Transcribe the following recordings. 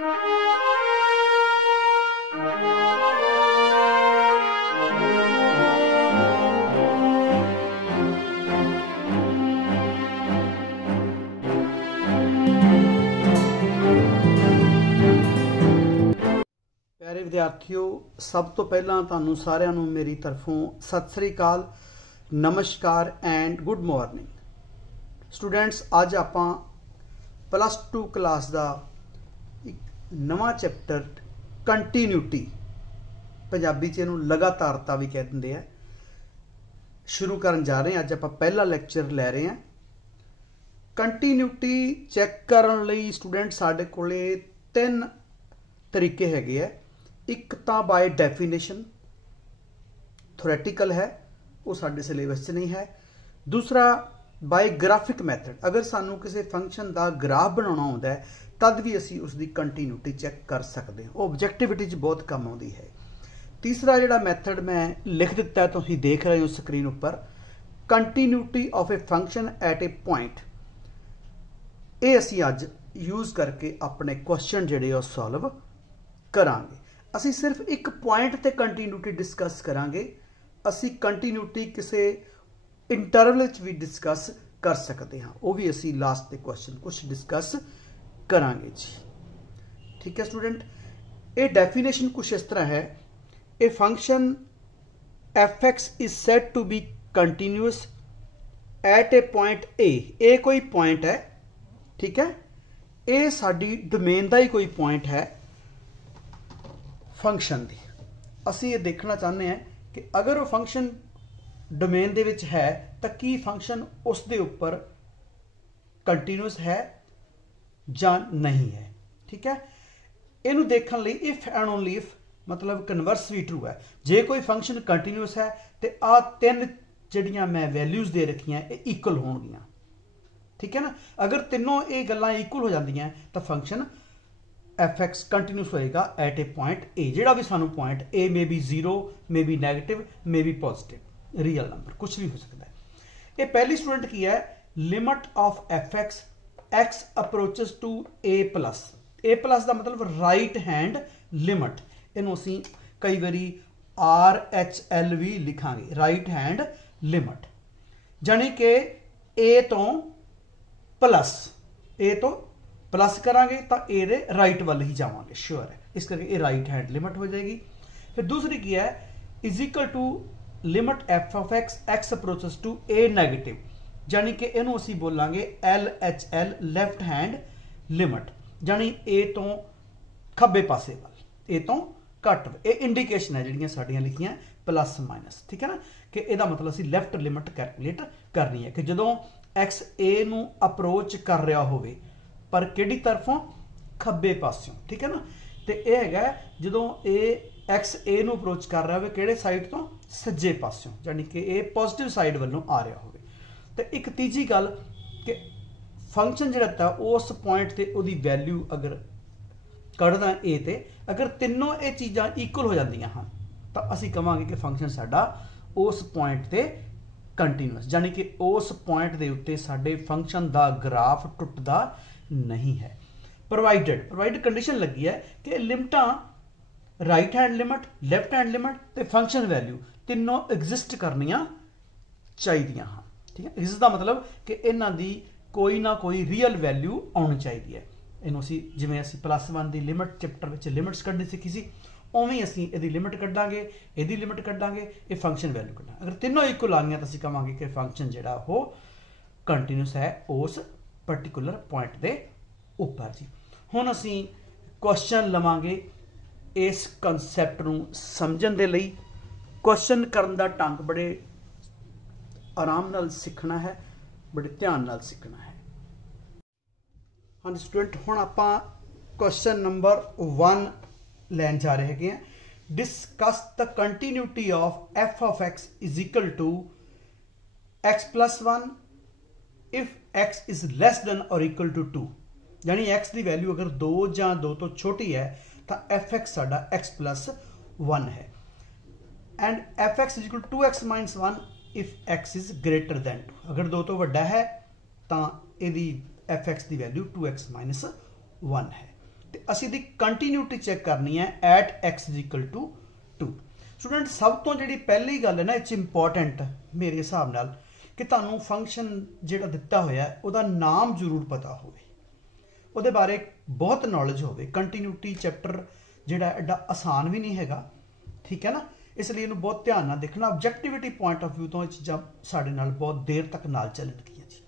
प्यारे विद्यार्थियों, सब तो पहला तुहानू सारिਆਂ ਨੂੰ मेरी तरफों सत श्री अकाल, नमस्कार एंड गुड मॉर्निंग। स्टूडेंट्स, अज आपां +2 क्लास का एक नवा चैप्टर कंटीन्यूटी, पंजाबी च इहनूं लगातारता भी कह दिंदे आ, शुरू करन जा रहे हैं। अज आपां पहला लैक्चर लै रहे हैं। कंटीन्यूटी चैक करन लई स्टूडेंट साडे कोले 3 तरीके हैगे है। एक तो बाय डेफिनेशन थोरैटिकल है, वो साडे सिलेबस च नहीं है। दूसरा बाय ग्राफिक मैथड, अगर सानू किसी फंक्शन का ग्राफ बनाना आउंदा है तद भी असी उसकी कंटीन्यूटी चैक कर सकते हैं, वो ऑब्जैक्टिविटी च बहुत कम आउंदी है। तीसरा जिहड़ा मैथड मैं लिख दिता है, तुसीं देख रहे हो स्क्रीन उपर, continuity of a function at a point, ये असी अज यूज़ करके अपने क्वेश्चन जिहड़े सॉल्व करांगे। असी सिर्फ एक पॉइंट ते कंटीन्यूटी डिस्कस करांगे। असी कंटीन्यूटी किसी इंटरवल भी डिस्कस कर सकते हाँ, वो भी असी लास्ट के क्वेश्चन कुछ डिस्कस करांगे जी। ठीक है स्टूडेंट, ये डेफिनेशन कुछ इस तरह है। A function f x is said to be continuous at a point a कोई पॉइंट है, ठीक है, ये साडी डोमेन का ही कोई पॉइंट है फंक्शन दी। असी ये देखना चाहते हैं कि अगर वो फंक्शन डोमेन दे विच है तो की फंक्शन उस दे उपर कंटीन्यूअस है या नहीं है। ठीक है, इनू देखने लिए इफ एंड ओनली इफ, मतलब कन्वर्स भी ट्रू है। जे कोई फंक्शन कंटीन्यूअस है तो आ 3 जिहड़ियां मैं वैल्यूज दे रखियां ये इक्वल होणगियां। ठीक है ना, अगर तीनों ये गल्लां इक्वल हो जांदियां तो फंक्शन एफ एक्स कंटीन्यूअस होएगा एट ए पॉइंट ए। जिहड़ा भी सानू point A may be 0, may be negative, may be positive, real number कुछ भी हो सकता है। ये पहली स्टूडेंट की है, limit of f x x approaches to a plus. A plus का मतलब राइट हैंड लिमिट, इनू असीं कई बारी RHL भी लिखांगे, राइट हैंड लिमिट, जानी कि ए तो प्लस, ए तो प्लस करांगे तो ए दे राइट वाल ही जावांगे, श्योर है, इस करके ये राइट हैंड लिमिट हो जाएगी। फिर दूसरी की है, is equal to limit f of x x approaches to a negative, यानी कि इनू असी बोलांगे LHL लेफ्ट हैंड लिमिट, यानी ए तो खब्बे पासे वाल, ए तो घट, ये इंडिकेशन है जिहड़ियां साडियां लिखियां प्लस माइनस। ठीक है ना, कि ਇਹਦਾ मतलब असी लैफ्ट लिमिट कैलकुलेट करनी है कि जदों एक्स ए नू अप्रोच कर रहा होवे पर किहड़ी तरफों, खब्बे पासों। ठीक है ना, तो यह है जदों ए एक्स ए नू अप्रोच कर रहा हो किहड़े साइड तो, सज्जे पासों, यानी कि ये पॉजिटिव साइड वालों आ रहा हो। तो एक तीजी गल कि फंक्शन जिहड़ा उस पॉइंट ते उहदी वैल्यू अगर कढ़दा ए ते, अगर तीनों ये चीज़ां इक्वल हो जांदियां हैं तो असीं कहांगे कि फंक्शन साडा उस पॉइंट ते कंटीन्यूअस, यानी कि उस पॉइंट के उत्ते साडे फंक्शन का ग्राफ टुटदा नहीं है। प्रोवाइडेड कंडीशन लगी है कि लिमिटां right hand limit, left hand limit ते फंक्शन वैल्यू तीनों एग्जिस्ट करनियां चाहिए हाँ। ठीक है, इसका मतलब कि इन्हां दी कोई ना कोई रियल वैल्यू आनी चाहिए है। इनू असी जिवें असी +1 की लिमिट चैप्टर में लिमिट्स कढ़नी सीखी सी, उवें असी इहदी लिमिट कढ़ांगे, इहदी लिमिट कढ़ांगे, ये फंक्शन वैल्यू कढ़ांगे। अगर तीनों इक्वल आ गईयां तो असी कहांगे कि फंक्शन जिहड़ा वो कंटीन्यूअस है उस पर्टिकुलर पॉइंट के उपर जी। हुण असी क्वेश्चन लवांगे इस कंसैप्ट नूं समझण दे लई। क्वेश्चन करन दा ढंग बड़े आराम नाल सीखना है, बड़े ध्यान नाल सीखना है। हाँ स्टूडेंट, हुण आपां क्वेश्चन नंबर 1 लैन जा रहे हैं। Discuss the continuity of f of x is equal to x+1 if x is less than or equal to 2, यानी x की वैल्यू अगर 2 या 2 तो छोटी है तो एफ एक्स साडा x+1 है। And f x is equal to 2x-1 if x is greater than 2, अगर 2 तो वड्डा है तो यदी एफ एक्स की वैल्यू 2x-1 है। तो असी दी कंटीन्यूटी चेक करनी है at x is equal to 2। Student सब तो जी पहली गल है ना इस इंपॉर्टेंट मेरे हिसाब नाल कि तुहानू फंक्शन जिहड़ा दिता होया उहदा नाम जरूर पता होवे, उहदे बारे बहुत नॉलेज होवे। कंटीन्यूटी चैप्टर जिहड़ा एडा आसान भी नहीं हैगा, ठीक है ना, इसलिए इनू बहुत ध्यान नाल देखना। ऑबजैक्टिविटी पॉइंट ऑफ व्यू तो ये चीज़ां साडे नाल बहुत देर तक नाल चलणगीਆਂ जी।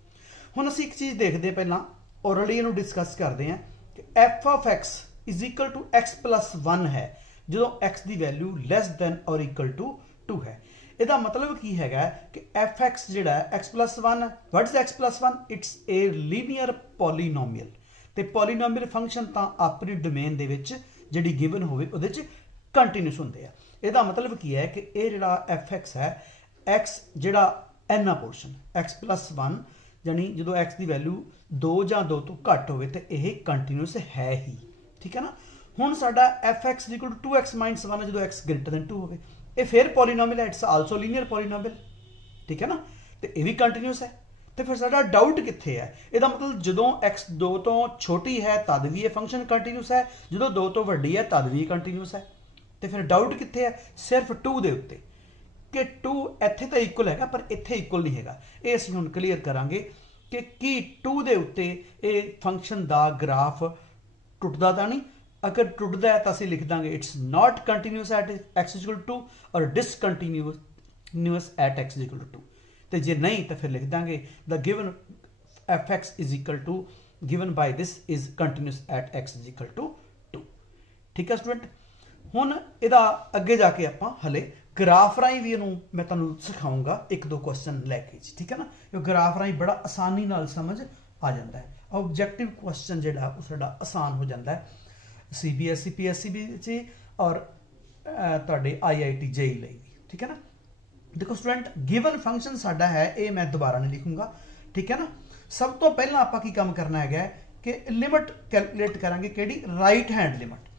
हुण असीं एक चीज़ देखते पहलां ओरली इनू डिस्कस करते हैं कि F of x is equal to X plus 1 है जो एक्स की वैल्यू लैस दैन और इक्वल टू 2 है। इसका मतलब की है कि एफ एक्स जिहड़ा X plus 1 what is X plus 1, it's a linear polynomial. तो पॉलीनोमीअल फंक्शन तो अपनी डोमेन दे विच जिहड़ी गिवन होवे उहदे च कंटीन्यूस हुंदे आ। इसका मतलब की है कि यह जिहड़ा एफ एक्स है एक्स जिहड़ा एन पोर्शन एक्स प्लस 1 यानी जो एक्स की वैल्यू 2 या 2 तो घट होवे तो यह कंटीन्यूस है ही, ठीक है ना। हुण साडा f x equal to 2x minus 1 जो एक्स ग्रेटर दैन 2 होवे, ये फिर पॉलीनोमियल है, इट्स आल्सो लीनियर पॉलीनोमियल, ठीक है ना। तो यह भी कंटीन्यूस है। तो फिर साडा डाउट कित्थे है, इसका मतलब जो एक्स 2 तो छोटी है तद भी ये फंक्शन कंटीन्यूस है, जो 2 तो वड्डी है तद भी कंटीन्यूस है। तो फिर डाउट कित्थे है, सिर्फ 2 दे उत्ते कि 2 इत्थे तो इक्वल है पर इत्थे इक्वल नहीं है। ये असीं हुण क्लीयर करांगे कि 2 दे उत्ते ये फंक्शन दा ग्राफ टुटदा तां नहीं। अगर टुटदा है तो असीं लिख दांगे it's not continuous at x equal to 2 और discontinuous at x equal to 2। तो जे नहीं तो फिर लिख देंगे the given f x is equal to given by this is continuous at x is equal to 2, ठीक है स्टूडेंट। हुण इहदा अगे जाके आपां हले ग्राफ राही भी इहनूं मैं तुहानूं सिखाऊंगा एक दो क्वेश्चन लैके, ठीक है ना। क्योंकि ग्राफ राही बड़ा आसानी नाल समझ आ जाता है। ऑबजैक्टिव क्वेश्चन जिहड़ा वो साडा आसान हो जाता है CBSE PSC भी और तुहाडे IIT JEE लई भी, ठीक है ना। देखो स्टूडेंट गिवन फंक्शन साडा है ये मैं दोबारा नहीं लिखूंगा, ठीक है ना। सब तो पहला आपां की काम करना है कि लिमिट कैलकुलेट करांगे किहड़ी, राइट हैंड लिमिट।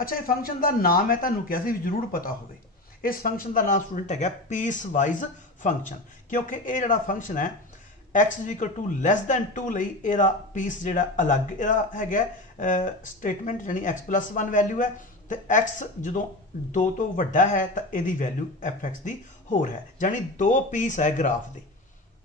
अच्छा ये फंक्शन का नाम है तुहानूं किहा सी जरूर पता होवे। इस फंक्शन का नाम स्टूडेंट है पीस वाइज फंक्शन, क्योंकि ये जिहड़ा फंक्शन है x is equal to less than 2 लई इहदा पीस जिहड़ा अलग इहदा है स्टेटमेंट यानी एक्स प्लस 1 वैल्यू है, तो एक्स जो 2 तो वड्डा है तो यदी वैल्यू एफ एक्स की होर है, यानी 2 पीस है ग्राफ के,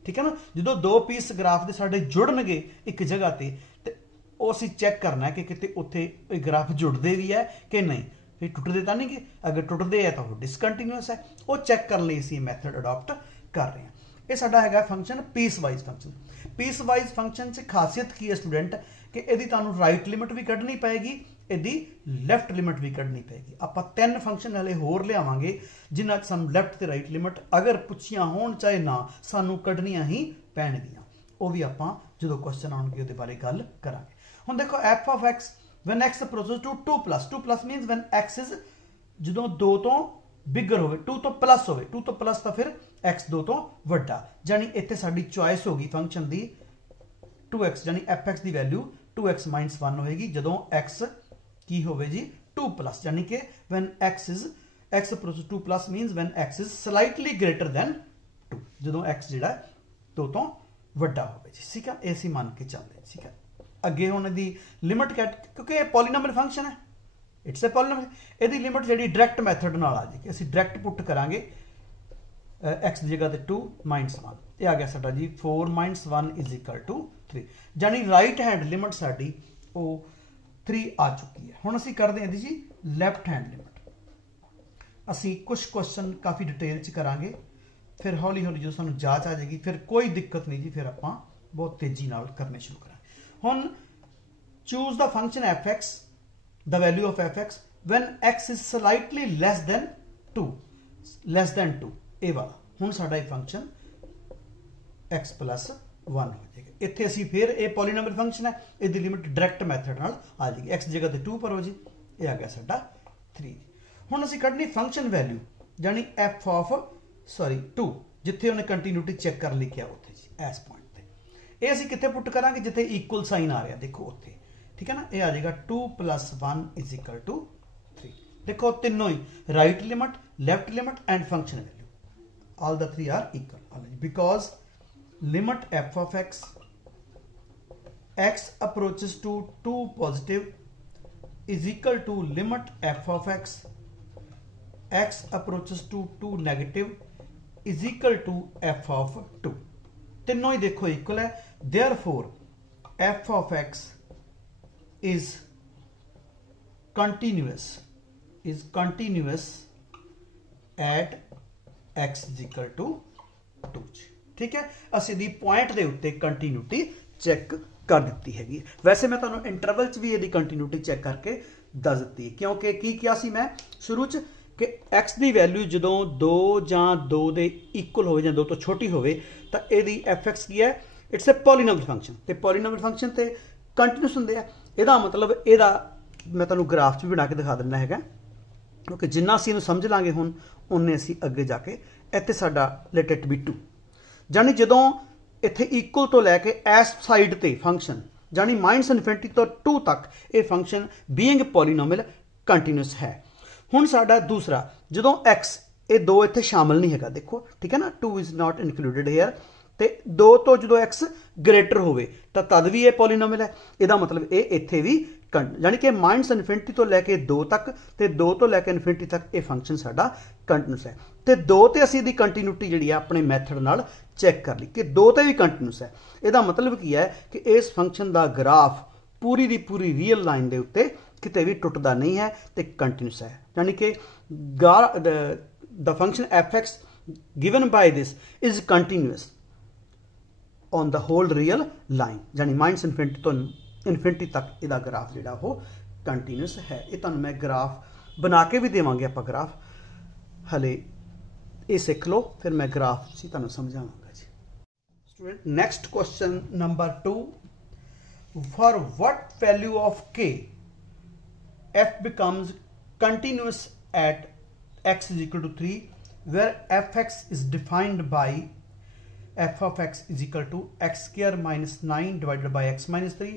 ठीक है ना। जो 2 पीस ग्राफ के साडे जुड़नगे एक जगह ते तो असीं चैक करना है कि किते उत्थे ग्राफ जुड़ते भी है कि नहीं, फिर टुटते तो नहीं कि अगर टुटते हैं तो वो डिसकंटीन्यूअस है, वो चैक करने लिए असीं मैथड अडॉप्ट कर रहे हैं। ये साडा है function piecewise function. Piecewise function से खासियत की है स्टूडेंट कि यदि तुहानूं राइट लिमिट भी कढ़नी पैगी, यदि लैफ्ट लिमिट भी कढ़नी पैगी। आपां 3 फंक्शन हले होर लियावांगे जिन्हां सानूं लैफ्ट ते राइट लिमिट अगर पुछियां होण चाहे ना सानूं कढ़नियां ही पैणगियां, वो भी आपां जदों क्वेश्चन आउणगे उहदे बारे गल करांगे। हुण देखो f of x when x approaches to 2 plus minus when x is जदों 2 तो बिगर होवे 2 तो प्लस होवे 2 तो प्लस तो फिर एक्स 2 तो वड्डा, यानी इत्थे साडी चॉइस होगी फंक्शन दी 2x यानी एफ एक्स की वैल्यू 2x माइनस 1 होएगी जदों एक्स की होवे जी 2 प्लस, यानी कि when x approaches 2 plus minus when x is slightly greater than 2 जदों एक्स जिहड़ा 2 तो वड्डा होवे जी, ठीक है। ऐसी मान के चलते, ठीक है। अगे हुण दी लिमिट क्योंकि पॉलीनोमियल फंक्शन है, इट्स ए पॉलीनोमियल, यदि लिमिट जी डायरैक्ट मैथड नाल आ जाएगी, असीं डायरैक्ट पुट करांगे एक्स की जगह 2 माइनस 1, ये आ गया साडा जी 4 माइनस 1 इज इक्वल टू 3, यानी राइट हैंड लिमिट साडी वो 3 आ चुकी है। हुण असीं करदे हां जी लैफ्ट हैंड लिमिट। असीं कुछ क्वेश्चन काफ़ी डिटेल च करांगे, फिर हौली हौली जो सानूं जांच आ जाएगी, फिर कोई दिक्कत नहीं जी, फिर आपां बहुत तेजी नाल करने शुरू करांगे। हुण choose the function f x, the value of f x when x is slightly lace than 2 ए वाला। हुण साडा फंक्शन एक्स प्लस 1 हो जाएगा। इत्थे असीं फिर ये पॉलीनोमियल फंक्शन है, इसकी लिमिट डायरैक्ट मैथड नाल आ जाएगी, एक्स जगह ते 2 पर हो जी, ये आ गया साडा 3। हुण असीं कढनी फंक्शन वैल्यू यानी एफ ऑफ 2 जिथे उन्हें कंटीन्यूटी चेक कर लिखिया उत्थे जी इस पॉइंट ते। ये असीं कित्थे पुट करांगे जिथे इक्वल साइन आ रहा देखो उत्थे, ठीक है ना। ये आ जाएगा 2 प्लस 1 इज इक्वल टू 3। देखो तीनों ही right limit, left limit and function value all the 3 are equal because limit f of x approaches to 2 positive is equal to limit f of x approaches to 2 negative is equal to f of 2। तीनों ही देखो equal है, therefore f of x is continuous at x is equal to 2। ठीक है, ਅਸੀਂ the point ਦੇ ਉੱਤੇ continuity check कर दी हैगी। वैसे मैं तुहानूं इंटरवल च भी यदि कंटिन्यूटी चैक करके दस दी, क्योंकि की किया सी मैं शुरू च कि एक्स की वैल्यू जो 2 ਜਾਂ 2 ਦੇ इक्वल हो, 2 तो छोटी हो, तो यदि एफ एक्स की है इट्स ए पॉलीनोमियल फंक्शन, तो पॉलीनोमियल फंक्शन तो कंटिन्यूस होंगे। यदा मतलब यदा मैं तुहानूं ग्राफ च भी बना के दिखा देना है, क्योंकि जिन्ना असीं इहनूं समझ लांगे हुण उन्ने असीं अगे जाके इत्थे साडा लेट इट बी 2, जानी जदों इत्थे इक्वल तो लैके इस साइड ते फंक्शन जानी माइनस इनफिनिटी तो 2 तक ये फंक्शन बीइंग पॉलीनोमियल कंटिन्यूस है। हुण साडा दूसरा जदों एक्स ये 2 इत्थे शामिल नहीं हैगा, देखो ठीक है ना, 2 इज नॉट इनकलूडिड हेयर, तो 2 तो जो एक्स ग्रेटर होवे तो तद भी ये पॉलीनोमियल है। इहदा मतलब ये इत्थे भी यानी कि माइनस इनफिनिटी तो लैके 2 तक तो 2 तो लैके इनफिनिटी तक ये फंक्शन साडा कंटिन्यूस है। तो 2 ते असीं दी कंटिन्यूटी जिहड़ी है अपने मैथड नाल चैक कर ली कि 2 ते भी कंटिन्यूस है। इहदा मतलब की है कि इस फंक्शन का ग्राफ पूरी दी पूरी रियल लाइन के उत्ते किते भी टुटदा नहीं है तो कंटिन्यूस है, यानी कि the function f x given by this is continuous on the whole real line, यानी माइनस इनफिनिटी तो इनफिनिटी तक इहदा ग्राफ जिहड़ा वो कंटिन्यूस है। ये तुहानूं मैं ग्राफ बना के भी देवांगे, आपां ग्राफ हले ये सीख लो, फिर मैं ग्राफ सी तुहानूं समझावांगा जी। Student next question number 2, for what value of k f becomes continuous at x is equal to 3 where fx is defined by f of x is equal to x square minus 9 divided by x minus 3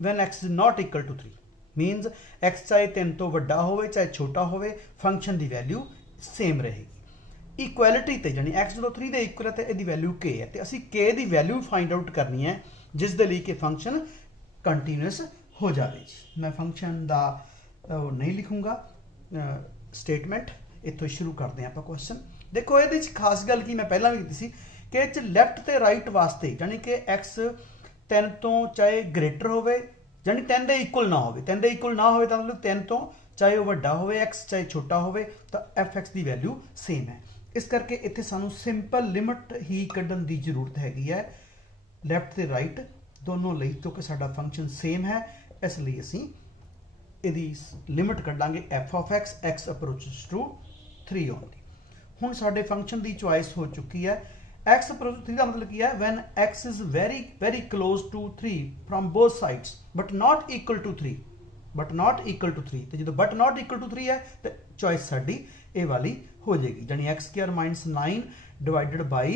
when x is not equal to 3 means x चाहे 3 तो वड्डा होवे चाहे छोटा होवे function की value same रहेगी। Equality ते यानी x जो 3 दे इक्वल है तो इसकी वैल्यू k है, तो असी k की वैल्यू फाइंड आउट करनी है जिस दे लई कि फंक्शन कंटिन्यूस हो जाए जी। मैं फंक्शन का नहीं लिखूँगा स्टेटमेंट, इतों शुरू करते हैं आप क्वेश्चन। देखो ये खास गल की मैं पहला भी की सी कि लैफ्ट तो राइट वास्ते यानी कि एक्स 3 तो चाहे ग्रेटर हो, यानी 10 के इक्वल ना हो, 10 के इक्वल ना हो तो मतलब 10 तो चाहे वह वड्डा हो, एक्स चाहे छोटा हो, तो एफ एक्स की वैल्यू सेम है। इस करके इत्थे सानू सिंपल लिमिट ही कढ़न की जरूरत हैगी है लैफ्ट तो राइट दोनों लई, क्योंकि साडा फंक्शन सेम है, इसलिए असी इहदी लिमिट कढ़ांगे F of x, x approaches to 3 only. हुण साडे फंक्शन की चॉइस हो चुकी है, एक्स अप्रोच 3 का मतलब की है when x is very very close to 3 from both sides but not equal to 3, but not equal to 3, तो जो बट नॉट इक्वल टू 3 है तो चॉइस साडी ए वाली हो जाएगी, यानी x square minus 9 divided by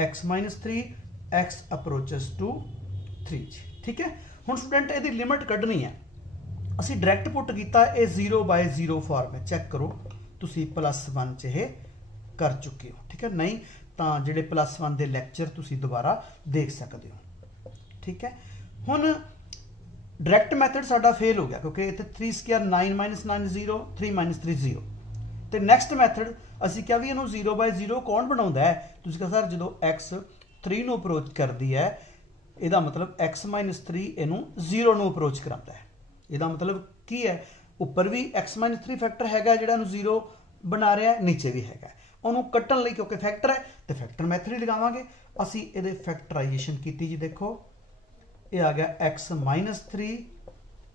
x minus 3 x approaches to 3। ठीक है, हुण स्टूडेंट यदि लिमिट कढ़नी है असी डायरैक्ट पुट किया, ये 0/0 फॉर्म है, चेक करो तुसी +1 च ये कर चुके हो। ठीक है, नहीं तो जिहड़े +1 के लैक्चर तुसी दोबारा देख सकते हो। ठीक है, हुण डायरैक्ट मैथड साडा फेल हो गया क्योंकि इत्थे 3 स्क्वायर 9 - 9 0 3 - 3 0, तो नैक्सट मैथड असी क्या भी इहनूं 0/0 कौन बनाउंदा है, तुसी कहा सर जो x 3 नूं अप्रोच करती है इहदा मतलब x - 3 इहनूं 0 नूं अप्रोच कराता है। इहदा मतलब की है, उपर भी x - 3 फैक्टर हैगा जिहड़ा इहनूं 0 बना रहा है, नीचे भी हैगा, उन्होंने कट्टन लई क्योंकि फैक्टर है तो फैक्टर मैथड ही लगावांगे। असी इहदे फैक्टराइजेशन की जी, देखो ये आ गया x - 3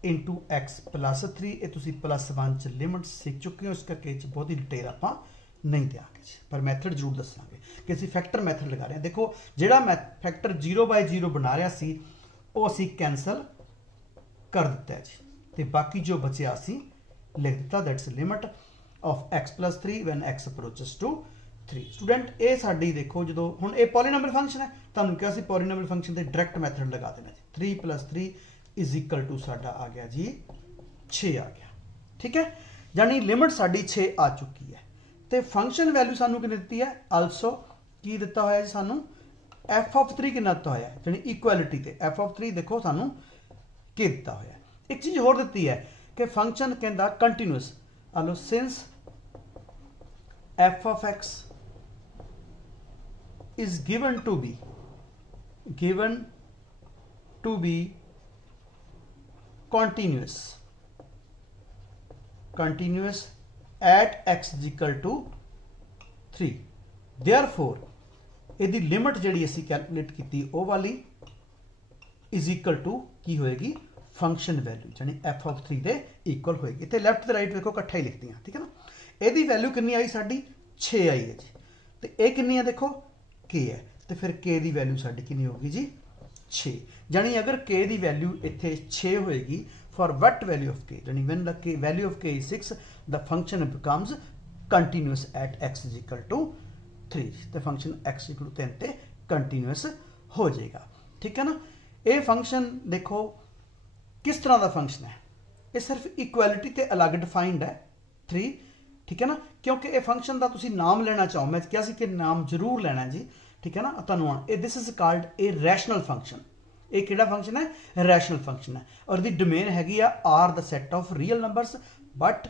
इंटू x + 3, ये तुसी +1 च लिमिट सीख चुके हो, इस करके बहुत ही डिटेल आपां नहीं देंगे जी, पर मैथड जरूर दसांगे कि असी फैक्टर मैथड लगा रहे हैं। देखो जिहड़ा फैक्टर 0/0 बना रहा सी वो असी कैंसल कर दिता है जी, तो बाकी जो बचे असी लिख दिता, that's limit of x + 3 when x approaches to 3। Student ये साडी देखो जो हुण ये पॉलीनोमियल फंक्शन है, तुहानूं कहा सी पॉलीनोमियल फंक्शन से डायरैक्ट मैथड लगा देना जी, 3 + 3 इज इक्वल टू साडा आ गया जी 6 आ गया। ठीक है, यानी लिमिट साडी 6 आ चुकी है, तो फंक्शन वैल्यू सानू कितनी दी है, आल्सो की दिता होया जी सानू f of 3 कितना दिता होया, यानी इक्वलिटी ते f of 3 देखो सानू की दिता होया, एक चीज होर दी है कि फंक्शन कहता कंटिन्यूस, आलो since F of x is given to be continuous at x is equal to 3, therefore ਇਹਦੀ लिमिट जिहड़ी असीं कैलकुलेट की वो वाली इज इक्वल टू की होएगी फंक्शन वैल्यू यानी एफ ऑफ 3 दे इक्वल होएगी। इत्थे लैफ्ट ते राइट देखो इकट्ठा ही लिखते हैं, ठीक है ना। ਇਹਦੀ वैल्यू कितनी आई साडी 6 आई है जी, तो ये कितनी है देखो के है, तो फिर के की वैल्यू साडी कितनी होगी जी 6, यानी अगर के की वैल्यू इत्थे 6 होएगी for what value of k, यानी when the k value of k is 6 the function becomes continuous at x is equal to 3, तो फंक्शन x इक्वल टू 3 ते कंटिन्यूअस हो जाएगा, ठीक है ना। ये फंक्शन देखो किस तरह का फंक्शन है, ये सिर्फ इक्वैलिटी ते अलग डिफाइंड है 3, ठीक है ना, क्योंकि ये फंक्शन का तुसी नाम लेना चाहो, मैं क्या सी कि नाम जरूर लेना जी, ठीक है ना। तुहानू this is called a rational function, ये किहड़ा फंक्शन है रैशनल फंक्शन है, और दी डोमेन हैगी आ R the set of real numbers, but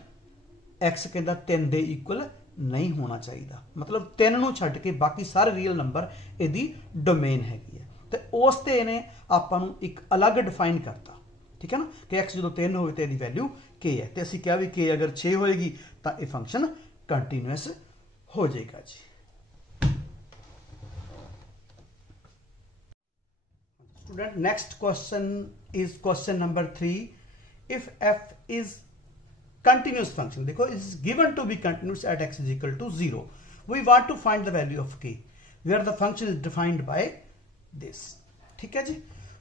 X कहता 3 दे इक्वल नहीं होना चाहिए, मतलब 3 नूं छड्ड के बाकी सारे रियल नंबर इहदी डोमेन हैगी है, तो उस ते इहने आपां नूं एक अलग डिफाइन करता, ठीक है ना, कि एक्स जो 3 हो तो वैल्यू के है, तो असीं क्या भी के अगर 6 होएगी तो यह फंक्शन कंटिन्यूअस हो जाएगा जी। Student next question is question number 3, if F is continuous function, देखो is given to be continuous at x is equal to 0, we want to find the value of k where the function is defined by this, ठीक है जी।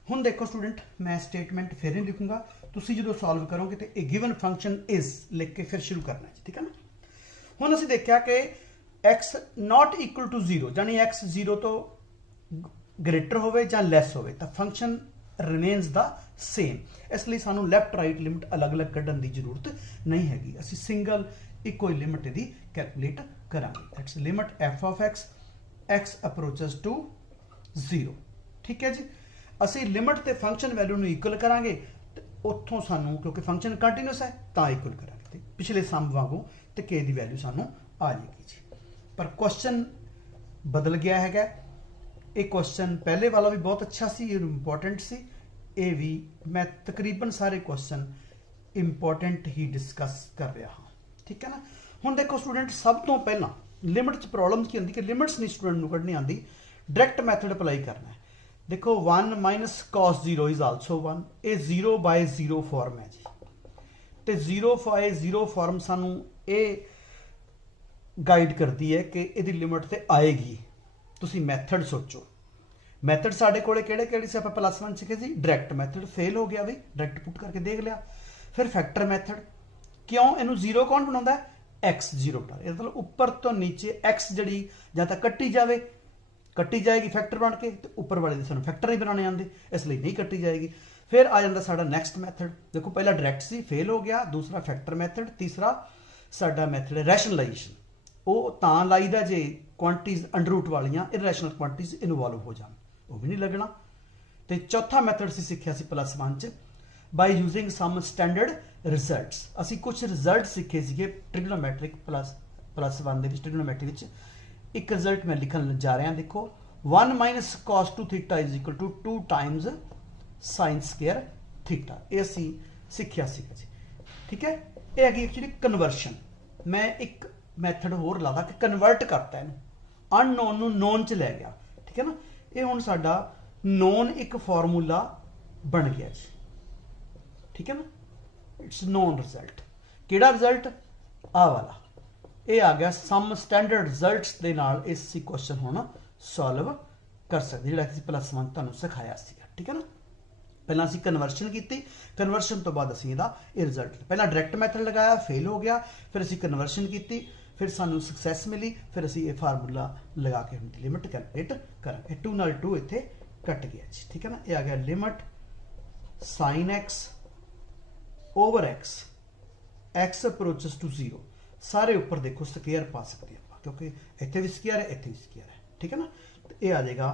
हुण देखो student मैं statement फिर नहीं लिखूंगा, तुसी जो सॉल्व करोगे तो ए गिवन फंक्शन इज लिख के फिर शुरू करना है, ठीक है ना। हुण असीं देखिया कि x नॉट इक्वल टू 0 यानी x 0 तो ग्रेटर होवे जां लैस होवे तो फंक्शन रिमेन्स द सेम, इसलिए सानू लैफ्ट राइट लिमिट अलग अलग कढ़न की जरूरत नहीं हैगी, असीं सिंगल इको ही लिमिट इहदी कैलकुलेट करांगे, that's limit f of x x approaches to 0, ठीक है जी। असीं लिमिट ते फंक्शन वैल्यू नूं इक्वल करांगे तो उत्थों सानू क्योंकि फंक्शन कंटिन्यूअस है तां इक्वल करांगे, पिछले सम वांगू ते के दी वैल्यू सानू आ जाएगी जी। पर क्वेश्चन बदल गया हैगा, ये क्वेश्चन पहले वाला भी बहुत अच्छा सी, इंपॉर्टेंट सी, ये भी मैं तकरीबन सारे क्वेश्चन इंपॉर्टेंट ही डिस्कस कर रहा हाँ, ठीक है ना। हुण देखो स्टूडेंट सब तो पहला लिमिट च प्रॉब्लम की होंदी कि लिमिट्स नहीं स्टूडेंट नूं कढनी आंदी, डायरैक्ट मैथड अप्लाई करना है। देखो 1 माइनस कॉस 0 इज आल्सो 1, ये 0 बाय 0 फॉर्म है जी, तो 0 बाय 0 फॉर्म सानू ये गाइड करती है कि इहदी लिमिट ते आएगी। तुसी मैथड सोचो, मैथड साढ़े कोले किहड़े से आपां +1 सीखे सी, डायरैक्ट मैथड फेल हो गया भी, डायरैक्ट पुट करके देख लिया। फिर फैक्टर मैथड, क्यों इनू 0 कौन बनाउंदा है x 0 पर, मतलब ऊपर तो नीचे x जड़ी जां तां कट्टी जाएगी फैक्टर बन के, तो ऊपर वाले दे सानू फैक्टर ही बनाने आंदे, इसलिए नहीं कट्टी जाएगी। फिर आ जाता साडा नैक्सट मैथड, देखो पहला डायरैक्ट सी फेल हो गया, दूसरा फैक्टर मैथड, तीसरा साडा मैथड रैशनलाइजेशन, वो तां लाईदा जे क्वांटिटीज अंडररूट वालियां इरैशनल क्वांटिटीज इनवॉल्व हो जान, वो भी नहीं लगना। तो चौथा मैथड से सीखिया सी +1 च by using some standard results, असी कुछ रिजल्ट सीखे सीगे ट्रिग्नोमैट्रिक +1 दे विच, ट्रिग्नोमैट्री विच एक रिजल्ट मैं लिखन जा रहा, देखो 1 minus cos 2 theta is equal to 2 times sine square theta, ये असी सीखिया सीगा जी, ठीक है। ये हैगी एक्चुअली कन्वर्शन, मैं एक मैथड होर लादा कि कन्वर्ट करता है अननोन नूं नोन च लै गया, ठीक है ना। ये हुण साडा नोन एक फार्मूला बन गया जी, ठीक है ना, इट्स नोन रिजल्ट, किहड़ा रिजल्ट आ वाला, ये आ गया सम स्टैंडर्ड रिजल्ट्स दे नाल इस क्वेश्चन हुण सॉल्व कर सकते, जिहड़ा असीं +1 तुहानूं सिखाया सीगा, ठीक है ना। पहला असीं कन्वर्शन की, कन्वर्शन तो बाद असीं इहदा ये रिजल्ट, पहला डायरैक्ट मैथड लगाया फेल हो गया, फिर असीं कन्वर्शन की, फिर सानू सक्सैस मिली, फिर असीं ये फार्मूला लगा के उनकी लिमिट कैलकुलेट करांगे। 2 नाल 2 इत्थे कट गया जी, ठीक है ना। ये आ गया limit sine x over x x approaches to 0, सारे ऊपर देखो स्क्वायर पा सकते हैं क्योंकि इत्थे भी स्क्वायर है, इत्थे भी स्क्वायर है, ठीक है ना। तो ये आ जाएगा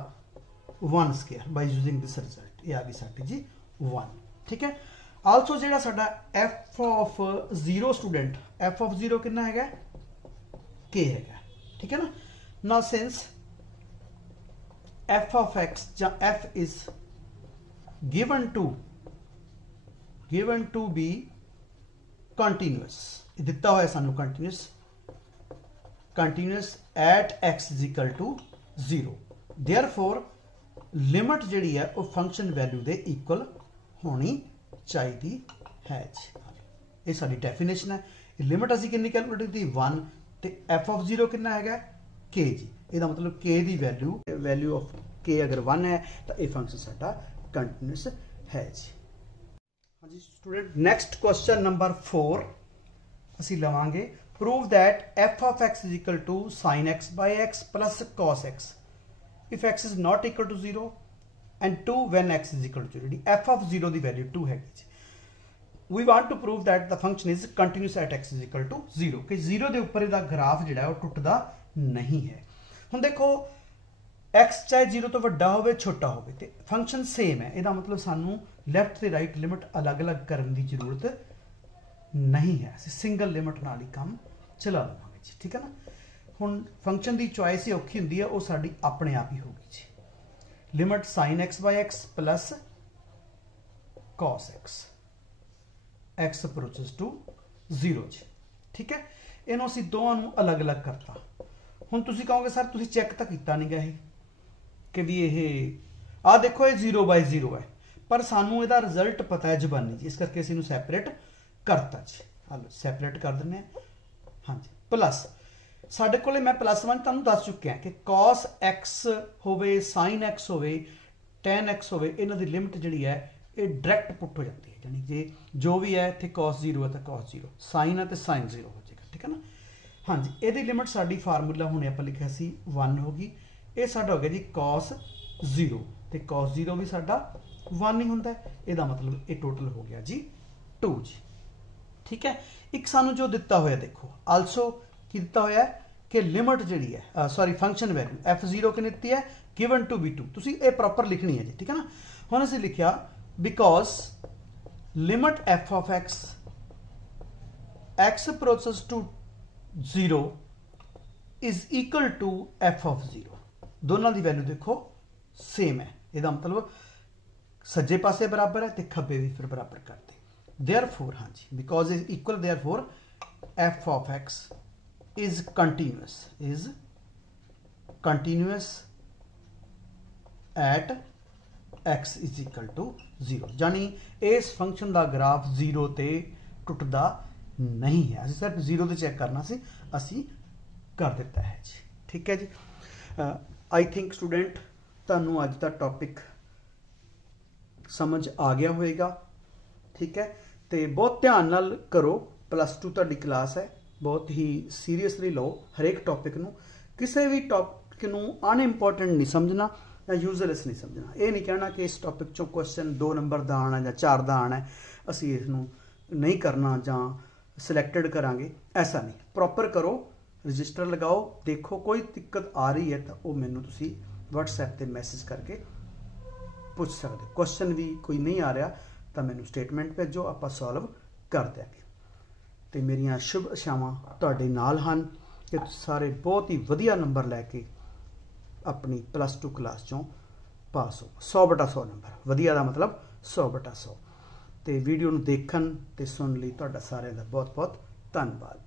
1 square by using this result, ये आ गई साडी जी 1, ठीक है। आल्सो जिहड़ा साडा F of 0 student F of 0 कितना हैगा के हैगा ठीक है ना। Now since F of X या F is given to be continuous दिता हुआ है सानू continuous at x is equal to 0 therefore limit जिहड़ी है वो फंक्शन वैल्यू दे इक्वल होनी चाहिए है जी। ये साडी डेफिनेशन है। लिमिट असीं कितनी कैलकुलेट की 1 तो एफ ऑफ 0 कितना है के जी। इसका मतलब के दी वैल्यू ऑफ के अगर 1 है तो यह फंक्शन साडा कंटिन्यूअस है जी। हाँ जी स्टूडेंट नैक्सट क्वेश्चन नंबर 4 असीं लवांगे prove that F of x is equal to sine X by X plus cos X if x is not equal to 0 and 2 when x is equal to 0 f of 0 the value 2 है। we want to prove that the function is continuous at x is equal to 0 कि 0 ਦੇ ਉੱਪਰ ਇਹਦਾ graph ਜਿਹੜਾ ਹੈ ਉਹ ਟੁੱਟਦਾ ਨਹੀਂ ਹੈ। ਹੁਣ ਦੇਖੋ x ਚਾਹੇ 0 ਤੋਂ ਵੱਡਾ ਹੋਵੇ ਛੋਟਾ ਹੋਵੇ ਤੇ ਫੰਕਸ਼ਨ ਸੇਮ ਹੈ। ਇਹਦਾ ਮਤਲਬ ਸਾਨੂੰ ਲੈਫਟ ਤੇ ਰਾਈਟ ਲਿਮਿਟ ਅਲੱਗ-ਅਲੱਗ ਕਰਨ ਦੀ ਜ਼ਰੂਰਤ ਨਹੀਂ ਹੈ। ਅਸੀਂ ਸਿੰਗਲ ਲਿਮਿਟ ਨਾਲ ਹੀ ਕੰਮ ਚਲਾ ਲਵਾਂਗੇ ਜੀ ਠੀਕ ਹੈ ਨਾ। ਹੁਣ फंक्शन की चॉइस ही औखी होंगी है वो साड़ी अपने आप ही होगी जी। Limit sine X by X plus cos X approaches to 0 जी ठीक है। इन्हों असीं दोवां अलग अलग करता। हुण तुसीं कहोगे सर तुसीं चैक तो कीता नहीं गा कि भी ये आ देखो ये 0 बाय 0 है पर सानू इहदा रिजल्ट पता है जबानी जी इस करके असीं इहनूं सैपरेट करता जी। हलो सैपरेट कर दिंदे हाँ जी प्लस साढ़े को मैं +1 तुहानूं दस चुकिया कि कॉस एक्स होवे साइन एक्स होवे टैन एक्स होवे इन्हां दी लिमिट जिहड़ी है ये डायरैक्ट पुट हो जाती है। यानी जे जो भी है इत्थे कॉस 0 है तो कॉस 0 साइन है तो साइन 0 हो जाएगा ठीक है ना। हाँ जी ये लिमिट साडी फार्मूला हुणे आपां लिखिया सी 1 होगी ये साडा हो गया जी कॉस 0 तो कॉस 0 भी साडा 1 ही हुंदा है। इहदा मतलब ये टोटल हो गया जी 2 जी ठीक है। एक सानू जो दिता होया देखो आल्सो की दिता होया कि लिमिट जिहड़ी है सॉरी फंक्शन वैल्यू f0 की दित्ती है गिवन टू बी 2 तुसीं ये प्रॉपर लिखनी है जी ठीक है ना। हुण असीं लिखिया because limit f of x approaches to 0 is equal to f of 0 दोनों की वैल्यू देखो सेम है। इसका मतलब सज्जे पासे बराबर है तो खब्बे भी फिर बराबर करते देयरफॉर हाँ जी because is equal therefore f of x is continuous at x is equal to 0 यानी इस फंक्शन का ग्राफ 0 ते टुटदा नहीं है। असीं सिर्फ 0 ते चेक करना सी असीं कर दिता है जी ठीक है जी। आई थिंक स्टूडेंट तुहानूं अज दा टॉपिक समझ आ गया होएगा ठीक है। तो बहुत ध्यान नाल करो +2 तुहाडी क्लास है बहुत ही सीरीयसली लो हरेक टॉपिक नूं किसी भी टॉपिक नूं अनइंपोर्टेंट नहीं समझना या यूजलेस नहीं समझना। ये नहीं कहना कि इस टॉपिक चों क्वेश्चन 2 नंबर का आना या 4 का आना है असीं इसनूं नहीं करना जां सिलैक्टेड करांगे ऐसा नहीं प्रॉपर करो रजिस्टर लगाओ देखो कोई दिक्कत आ रही है तो वो मैनूं तुसीं WhatsApp ते मैसेज करके पूछ सकते। क्वेश्चन भी कोई नहीं आ रहा तो मैनूं स्टेटमेंट भेजो आपां सॉल्व कर देंगे। तो मेरिया शुभ आशावां तुहाडे नाल हन कि सारे बहुत ही वधिया नंबर लैके अपनी +2 क्लास चों पास हो 100/100 नंबर वधिया का मतलब 100/100। तो वीडियो नूं देखण ते सुन लई तुहाडा सारिआं दा बहुत बहुत धन्नवाद।